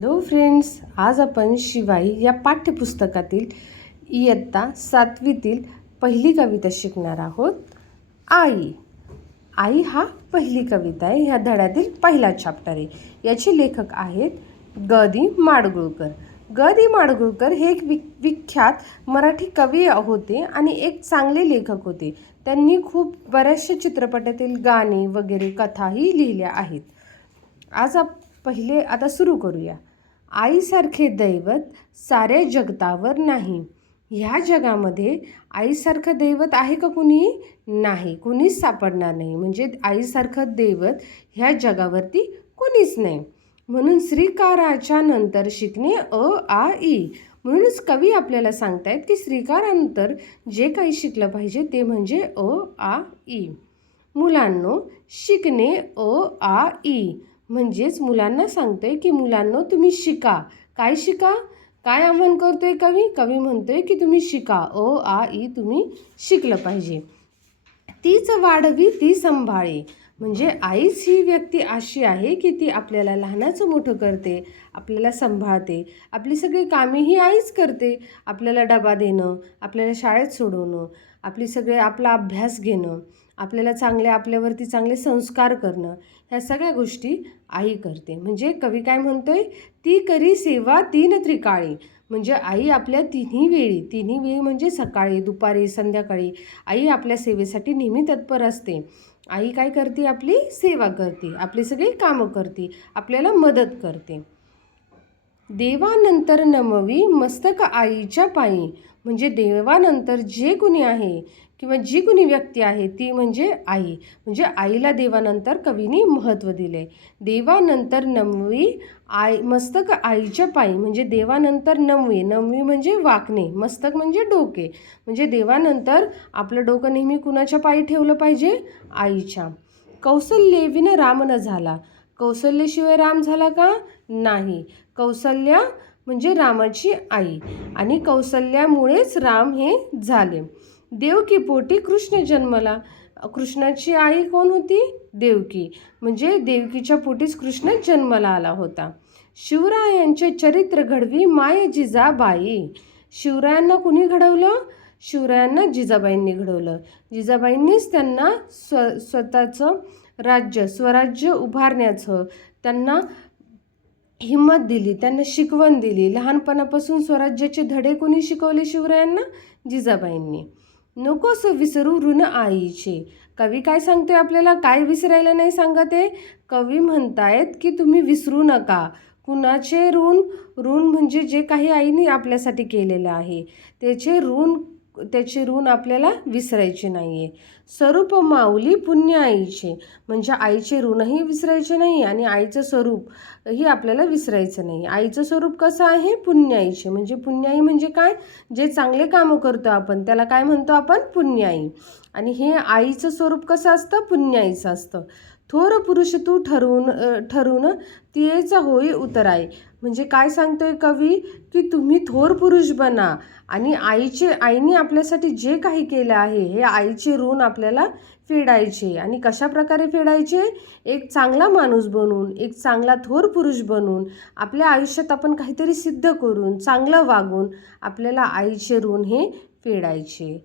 Hello friends, आज आपण शिवाई या पाठ्यपुस्तकातील इयत्ता 7वीतील पहिली कविता शिकणार आहोत. आई. आई हा पहिली कविता आहे. ह्या धड्यातील पहिला चॅप्टर आहे. याचे लेखक आहेत ग दि माडगूळकर. ग दि माडगूळकर हे एक विख्यात मराठी कवी होते आणि एक चांगले लेखक होते. त्यांनी खूप बऱ्याचशा चित्रपटातील गाणी वगैरे कथाही लिहिल्या आहेत. आज आता सुरू करूया. आईसारखे दैवत साऱ्या जगतावर नाही. ह्या जगामध्ये आईसारखं दैवत आहे का कुणी? नाही, कुणीच सापडणार नाही. म्हणजे आईसारखं दैवत ह्या जगावरती कुणीच नाही. म्हणून श्रीकाराच्या नंतर शिकणे अ आ इ. म्हणूनच कवी आपल्याला सांगतायत की श्रीकारानंतर जे काही शिकलं पाहिजे ते म्हणजे अ आ इ. मुलांनो, शिकणे अ आ इ. म्हणजेच मुलांना सांगतोय की मुलांनो तुम्ही शिका. काय शिका? काय आव्हान करतोय कवी? कवी म्हणतोय की तुम्ही शिका. अ आ इ तुम्ही शिकलं पाहिजे. तीच वाढवी ती सांभाळे. म्हणजे आईच ही व्यक्ती अशी आहे की ती आपल्याला लहानाचं मोठं करते, आपल्याला सांभाळते, आपली सगळी कामे ही आईच करते. आपल्याला डबा देणं, आपल्याला शाळेत सोडवणं, आपला अभ्यास घेणं, आपल्यावरती चांगले संस्कार करणं, ह्या सगळ्या गोष्टी आई करते. म्हणजे कवी काय म्हणतोय? ती करी सेवा तीन त्रिकाळी. म्हणजे आई आपल्या तिन्ही वेळी म्हणजे सकाळी, दुपारी, संध्याकाळी आई आपल्या सेवेसाठी नेहमी तत्पर असते. आई काय करते? आपली सेवा करते, आपली सगळी कामं करते, आपल्याला मदत करते. देवानंतर नमवी मस्तक आईच्या पायी. म्हणजे देवानंतर जे कुणी आहे किंवा जी कुणी व्यक्ती आहे ती म्हणजे आई. म्हणजे आईला देवानंतर कवीने महत्त्व दिले. देवानंतर नमवी मस्तक आईच्या पायी. म्हणजे देवानंतर नमवी म्हणजे वाकणे, मस्तक म्हणजे डोके. म्हणजे देवानंतर आपलं डोकं नेहमी कुणाच्या पायी ठेवलं पाहिजे? आईच्या. कौसल्येविन राम न झाला. कौसल्याशिवाय राम झाला का? नाही. कौसल्या म्हणजे रामाची आई आणि कौसल्यामुळेच राम हे झाले. देवकी पोटी कृष्ण जन्मला. कृष्णाची आई कोण होती? देवकी. म्हणजे देवकीच्या पोटीच कृष्ण जन्माला आला होता. शिवरायांचे चरित्र घडवी माय जिजाबाई. शिवरायांना कुणी घडवलं? शिवरायांना जिजाबाईंनी घडवलं. जिजाबाईंनीच त्यांना स्वतःचं स्वराज्य उभारण्याचं त्यांना हिंमत दिली, त्यांना शिकवण दिली. लहानपणापासून स्वराज्याचे धडे कोणी शिकवले शिवरायांना? जिजाबाईंनी. नकोस विसरू ऋण आईचे. कवी काय सांगतोय आपल्याला? काय विसरायला नाही सांगत आहे? कवी म्हणतायत की तुम्ही विसरू नका. कुणाचे ऋण? ऋण म्हणजे जे काही आईने आपल्यासाठी केलेलं आहे त्याचे ऋण आपल्याला विसरायचे नाही आहे. स्वरूप माऊली पुण्य आईचे. म्हणजे आईचे ऋणही विसरायचे नाही आणि आईचं स्वरूप ही आपल्याला विसरायचं नाही. आईचं स्वरूप कसं आहे? पुण्याईचे. म्हणजे पुण्याई म्हणजे काय? जे चांगले कामं करतो आपण त्याला काय म्हणतो आपण? पुण्याई. आणि हे आईचं स्वरूप कसं असतं? पुण्याईचं असतं. थोर पुरुष तू ठरून तियेचा होई उतराई. म्हणजे काय सांगतोय कवी? की तुम्ही थोर पुरुष बना आणि आईने आपल्यासाठी जे काही केलं आहे हे आईचे ऋण आपल्याला फेडायचे. आणि कशा प्रकारे फेडायचे? एक चांगला माणूस बनून, एक चांगला थोर पुरुष बनून, आपल्या आयुष्यात आपण काहीतरी सिद्ध करून, चांगलं वागून आपल्याला आईचे ऋण हे फेडायचे.